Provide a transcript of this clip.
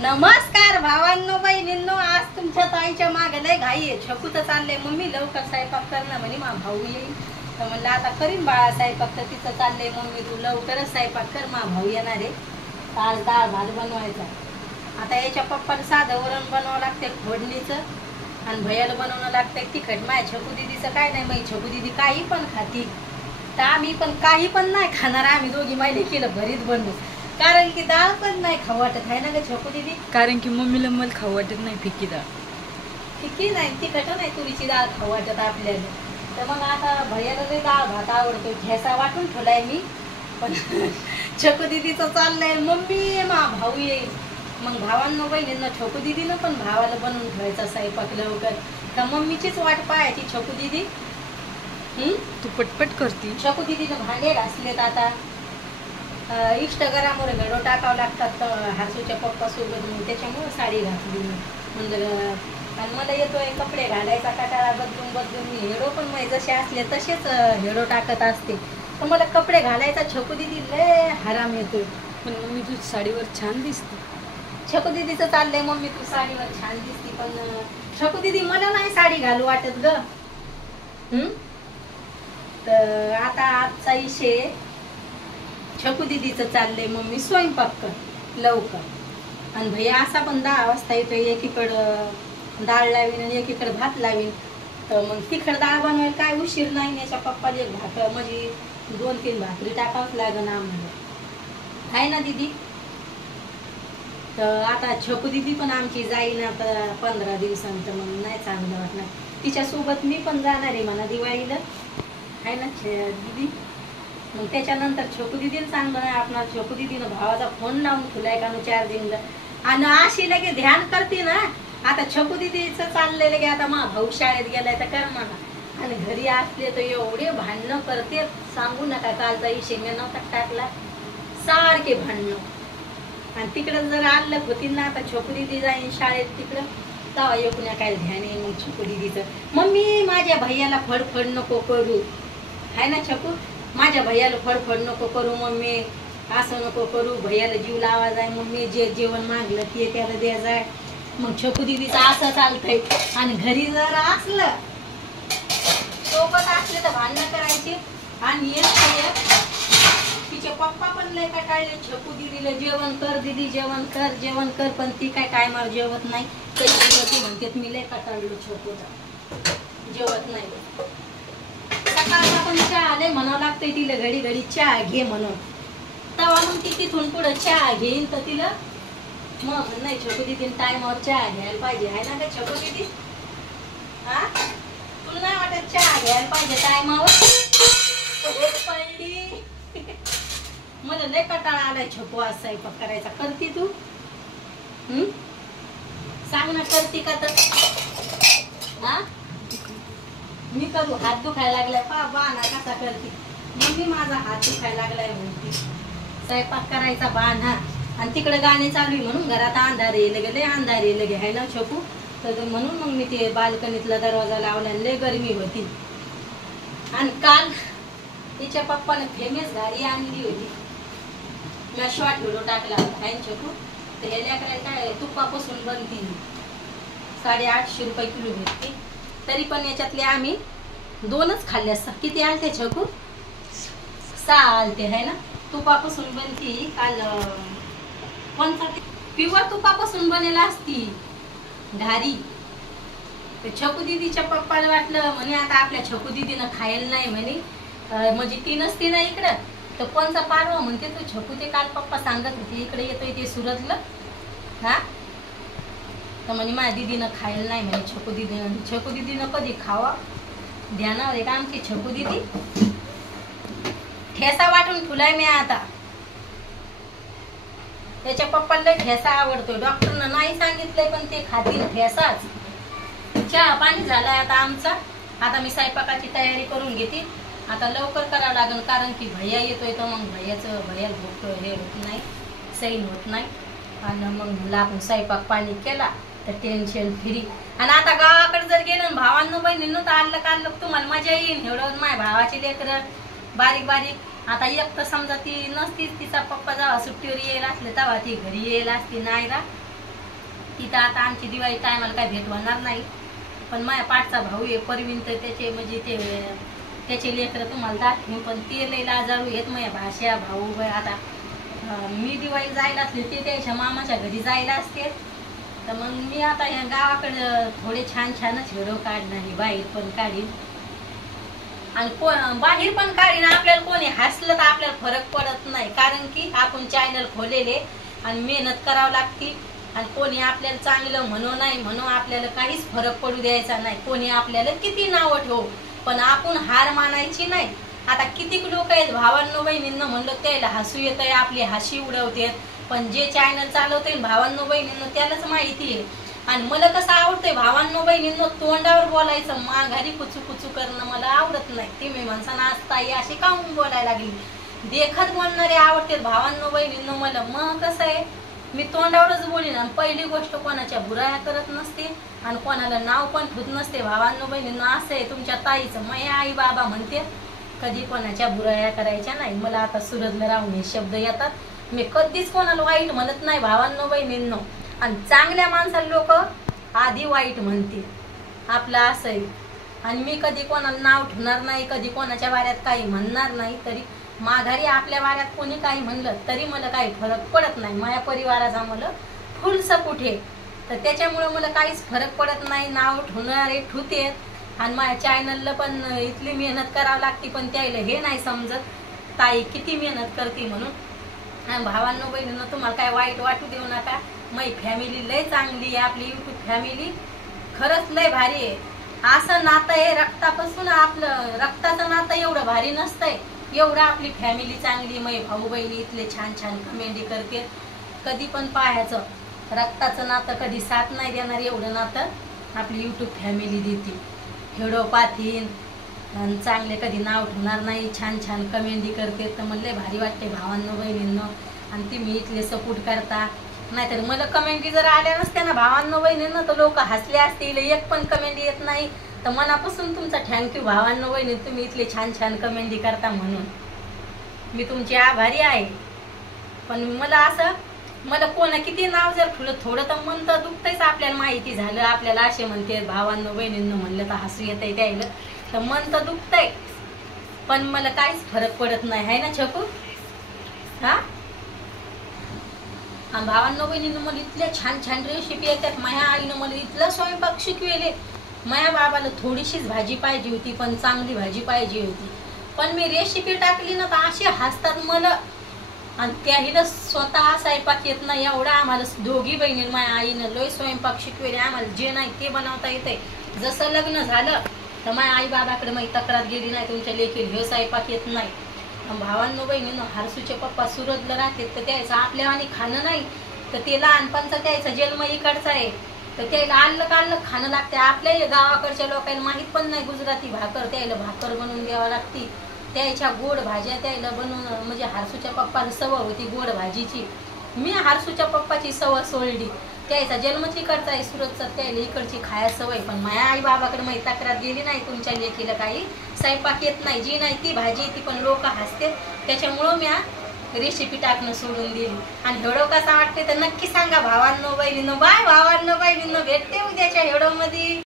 नमस्कार भावांनो बहिणींनो, आज तुमच्या ताईच्या मागे लय घाई आहे. छकू तर चाललंय मम्मी लवकर स्वयंपाक कर ना म्हणे, मा भाऊ येईल. तर म्हणलं आता करीन बाळा स्वयंपाक. तर तिचं चाललंय मम्मी तू लवकरच स्वयंपाक कर, मा भाऊ येणार आहे. आज डाळ भात बनवायचा. आता याच्या पप्पाला साधं वरण बनवावं लागते फोडणीचं, आणि भैयाला बनवणं लागतं तिखट. माझ्या छकू दिदीचं काय नाही, माझी छकू दिदी काही पण खाती. तर आम्ही पण काही पण नाही खाणार. आम्ही दोघी माहिती केलं भरीत बनवू, कारण की डाळ पण नाही खाऊ वाटत आहे ना ग छकू दिदी. कारण की मम्मीला मला खाऊ वाटत नाही फिक्की डाळ. फिक्की नाही, तिखट नाही, तुरीची डाळ खाऊ वाटत आपल्याला. तर मग आता भैयाला लई डाळ भात आवडतो. ठेसा वाटून ठेवलाय मी, पण छकू दिदीचं चाललंय मम्मी मा भाऊ येईल. मग भावांनो बहिणींना छकू दिदीनं पण भावाला बनवून ठेवायचा स्वयंपाक लवकर. तर मम्मीचीच वाट पाहायची छकू दिदी. तू पटपट करती. छकू दिदीनं भांडे घासलेत. आता इंस्टाग्रामवर व्हिडिओ टाकावं लागतात हर्षूच्या पप्पा सोबत, मग त्याच्यामुळे साडी घातली म्हणजे. आणि मला येतोय कपडे घालायचा कटाळा, बदलून मी हेडो पण मग जसे असले तसेच हेडो टाकत असते. तर मला कपडे घालायचा छकू दिदी लय हराम येतोय. पण मम्मी तू साडीवर छान दिसते. छकू दिदीचं चाललंय मम्मी तू साडीवर छान दिसते, पण छकू दिदी मला नाही साडी घालू वाटत ग. तर आता आजचा विषय छकू दिदीचं चाललंय मम्मी स्वयंपाक कर लवकर. आणि भैया असा पण 10 वाजता येतोय. एकीकडं डाळ लावीन आणि एकीकडे भात लावीन. तर मग तिखट डाळ बनवायला काय उशीर नाही. याच्या पप्पाला एक भाकर म्हणजे 2-3 भाकरी टाकावंच लागेल आम्हाला, आहे ना दिदी. तर आता छकू दिदी पण आमची जाईन आता 15 दिवसांत. मग नाही चांगलं वाटणार. तिच्यासोबत मी पण जाणार आहे म्हणा दिवाळीला, आहे ना दिदी. मग त्याच्यानंतर छकू दिदीला चांगलं नाही आपणार. छकू दिदीनं भावाचा फोन लावून ठेवलाय का चार्जिंगला, आणि अशी लगे ध्यान करते ना. आता छकू दिदीचं चाललंय लगे आता मा भाऊ शाळेत गेलाय तर कर म्हणा. आणि घरी असले तर एवढे भांडणं करते सांगू नका. कालचा विषय मी नव्हता टाकला, सारखे भांडणं. आणि तिकडं जर आणलं होती ना, आता छकू दिदी जाईन शाळेत तिकडं, तेव्हा एकूण काय ध्यान आहे मग छकू दिदीचं. मम्मी माझ्या भैयाला फडफड नको करू, आहे ना छकू. माझ्या भैयाला फडफड नको करू मम्मी, असं नको करू. भैयाला जीव लावा जाय मम्मी, जे जेवण मागलं ते त्याला द्या जाय. मग छकू दिदीचं असं चालतंय. आणि घरी जर असलं सोबत असले तर भांडणं करायची. आणि तिचे पप्पा पण लय कटाळले छकू दिदीला, जेवण कर दिदी, जेवण कर जेवण कर. पण ती काय टायमावर जेवत नाही. कधी म्हणते मी लय कटाळलो छकूचा, जेवत नाही. सकाळचा पण चहा लय म्हणावं लागतंय तिला, घडी घडी चहा घे म्हणून. तेव्हा मग ती तिथून पुढे चहा घेईन. तर तिला मग नाही छकू दिदीने टायमावर चहा घ्यायला पाहिजे, आहे ना ग छकू दिदी. हा तुला नाही वाटत चहा घ्यायला पाहिजे टायमावर. पडली मला लय कटाळा आलाय छकू आज स्वयंपाक करायचा. करती तू? सांग ना करती का तर. हा मी करू? हात दुखायला लागलाय बाणा कसा करते मम्मी. माझा हात दुखायला लागलाय म्हणते. स्वयंपाक करायचा बाणा आणि तिकडे गाणे चालू आहे म्हणून घरात अंधार येईल लगे, लय अंधार येईल लगे, आहे ना छकू. तर म्हणून मग मी ते बाल्कनीतला दरवाजा लावला. लय गरमी होती. आणि काल तिच्या पप्पाने फेमस गाडी आणली होती. मी शॉर्ट व्हिडिओ टाकला होता, आहे छकू. तर हे लेकराला काय तुपापासून बनती 850 रुपये किलो भेटते. तरी पण याच्यातले आम्ही 2च खाल्ल्या. किती आलते छकू? 6 आलते, आहे ना. तुपापासून बनती. काल कोणता प्युअर तुपापासून बनेला असती घारी. तर छकू दिदीच्या पप्पाला वाटलं म्हणे आता आपल्या छकू दिदीनं खायला नाही म्हणे, म्हणजे ती नसती ना इकडं. तर कोणचा पारवा म्हणते तो छकू. ते काल पप्पा सांगत होते इकडे येतोय ते सुरतला. हा तर म्हणे माझ्या दिदीनं खायला नाही म्हणे छकू दिदीनं. छकू दिदीनं कधी खावा ध्यानावर आहे का आमची छकू दिदी. ठेसा वाटून ठुलाय मी आता. त्याच्या पप्पाला ठेसा आवडतो. डॉक्टरनं नाही सांगितलंय पण ते खातील ठेसाच. चहा पाणी झालाय आता आमचा. आता मी स्वयंपाकाची तयारी करून घेते. आता लवकर करावं लागेल, कारण की भैया येतोय. तर मग भैयाला भूक हे होत नाही, सैन होत नाही. आणि मग मुला आपण स्वयंपाक पाणी केला तर टेन्शन फ्री. आणि आता गावाकडे जर गेलं भावांनो बहिणींनो तर आलं तुम्हाला मजा येईल. एवढं माझ्या भावाची लेकरं बारीक बारीक. आता एक तर समजा ती नसतीच, तिचा पप्पा जेव्हा सुट्टीवर येईल असले तेव्हा ती घरी येईल असती नाही रा. तिथं आता आमची दिवाळी टायमाला काय भेट होणार नाही, पण माझ्या पाठचा भाऊ आहे परवीन, तर त्याचे म्हणजे त्याचे लेकरं तुम्हाला दाखवीन, पण ते लई लाजाळू आहेत माझ्या भाषा भाऊ. आता मी दिवाळी जायला असले ते त्याच्या मामाच्या घरी जायला असते, तर मग मी आता ह्या गावाकडं थोडे छान छानच व्हिडिओ काढणार, बाहेर पण काढीन आणि बाहेर पण काढीन. आपल्याला कोणी हसलं तर आपल्याला फरक पडत नाही, कारण की आपण चॅनल खोलेले आणि मेहनत करावं लागते. आणि कोणी आपल्याला चांगलं म्हणू नाही म्हणू आपल्याला काहीच फरक पडू द्यायचा नाही. कोणी आपल्याला किती नावं ठेवू, पण आपण हार मानायची नाही. आता कितीक लोक आहेत भावांनो बहिणींना म्हणलं त्याला हसू येत आहे, आपली हाशी उडवते, पण जे चॅनल चालवते भावांनो बहिणींना त्यालाच माहिती आहे. आणि मला कसं आवडतंय भावांनो बहिणींना तोंडावर बोलायचं, माघारी कुचू कुचू करणं मला आवडत नाही. ते मी माणसांना असताई अशी काहून बोलायला लागली, देखत बोलणारे आवडते भावांनो बहिणींना मला. मग कसं आहे, मी तोंडावरच बोलीन आणि पहिली गोष्ट कोणाच्या बुराया करत नसते आणि कोणाला नाव पण ठेवत नसते. भावांनो बहिणींना असं आहे, तुमच्या ताईचं माझ्या आई बाबा म्हणते कधी कोणाच्या बुराया करायच्या नाही. मला आता सुरतला राहून हे शब्द येतात, मी कधीच कोणाला वाईट म्हणत नाही भावांनो बहिणींनो. आणि चांगल्या माणसाला लोक आधी वाईट म्हणते, आपलं असं आहे. आणि मी कधी कोणाला नाव ठेवणार नाही, कधी कोणाच्या वाऱ्यात काही म्हणणार नाही. तरी माघारी आपल्या वाऱ्यात कोणी काही म्हणलं तरी मला काही फरक पडत नाही. माझ्या परिवाराचा मला फुल सपोर्ट आहे, तर त्याच्यामुळे मला काहीच फरक पडत नाही. नाव ठेवणारे ठुते आणि माझ्या चॅनलला पण इथली मेहनत करावी लागते, पण त्याला हे नाही समजत ताई किती मेहनत करते म्हणून. आणि भावांनो बहिणींना तुम्हाला काय वाईट वाटू देऊ नका, माझी फॅमिली लय चांगली आहे. आपली युट्यूब फॅमिली खरंच लय भारी आहे. असं नातं आहे रक्तापासून, आपलं रक्ताचं नातं एवढं भारी नसतंय एवढं आपली फॅमिली चांगली. माझे भाऊ बहिणी इथले छान छान कमेंटी करते, कधी पण पाहायचं. रक्ताचं नातं कधी साथ नाही देणार एवढं नातं आपली युट्यूब फॅमिली देते. व्हिडिओ पाहतीन आणि चांगले कधी नाव ठेवणार नाही, छान छान कमेंटी करते, तर मला लय भारी वाटते भावांनो बहिणींनो. आणि तुम्ही इथले सपोर्ट करता, नाहीतर मला कमेंटी जर आल्या नसत्या ना भावांनो बहिणींना तर लोक हसले असतील. एक पण कमेंट येत नाही, तर मनापासून तुमचा थँक्यू भावांनो बहिणी, तुम्ही इथले छान छान कमेंटी करता म्हणून मी तुमची आभारी आहे. पण मला कोणा किती नाव जर ठेवलं थोडं तर मन तर दुखतंयच. आपल्याला माहिती झालं, आपल्याला असे म्हणते भावांनो बहिणींना म्हणलं तर हसू येतंय द्यायला, तर मन तर दुखतंय, पण मला काहीच फरक पडत नाही, आहे ना छकू? हा, आणि भावांनो बहिणीनं मला इथल्या छान छान रेसिपी येतात. माझ्या आईनं मला इथलं स्वयंपाक शिकवेले. माझ्या बाबाला थोडीशीच भाजी पाहिजे होती, पण चांगली भाजी पाहिजे होती, पण मी रेसिपी टाकली ना तर असे हसतात मला. आणि त्याहीला स्वतः स्वयंपाक येत नाही एवढा आम्हाला दोघी बहिणी माझ्या आईनं लय स्वयंपाक शिकवेले. आम्हाला जे नाही ते बनवता येते. जसं लग्न झालं तर माझ्या आई बाबाकडे माझी तक्रार गेली नाही, तुमच्या लेकीला हे स्वयंपाक येत नाही. भावांनो बहिणीनं हरसूचे पप्पा सुरतला राहते, तर त्याचं आपल्या आणि खाणं नाही, तर ते लहानपणचा त्याचा जन्म इकडचा आहे, तर त्याला आल्लं खाणं लागते. आपल्या गावाकडच्या लोकांना माहित पण नाही गुजराती भाकर, त्याला भाकर बनवून द्यावं लागते. त्याच्या गोड भाज्या त्याला बनवून, म्हणजे हरसूच्या पप्पाला सवय होती गोड भाजीची. मी हरसूच्या पप्पाची सवय सोडली. त्याचा जन्मच इकडचा आहे सुरतचा, त्याला इकडची खाया सवय. पण माझ्या आई बाबाकडे माझी तक्रार गेली नाही, तुमच्या लेकीला काही स्वयंपाक येत नाही, जी नाही ती भाजी येते, पण लोक हसते. त्याच्यामुळं मी रेसिपी टाकणं सोडून दिली. आणि व्हिडिओ कसा वाटते तर नक्की सांगा भावांनो बहिणींनो. बाय भावांनो बहिणींनो, भेटते उद्याच्या व्हिडिओ मध्ये.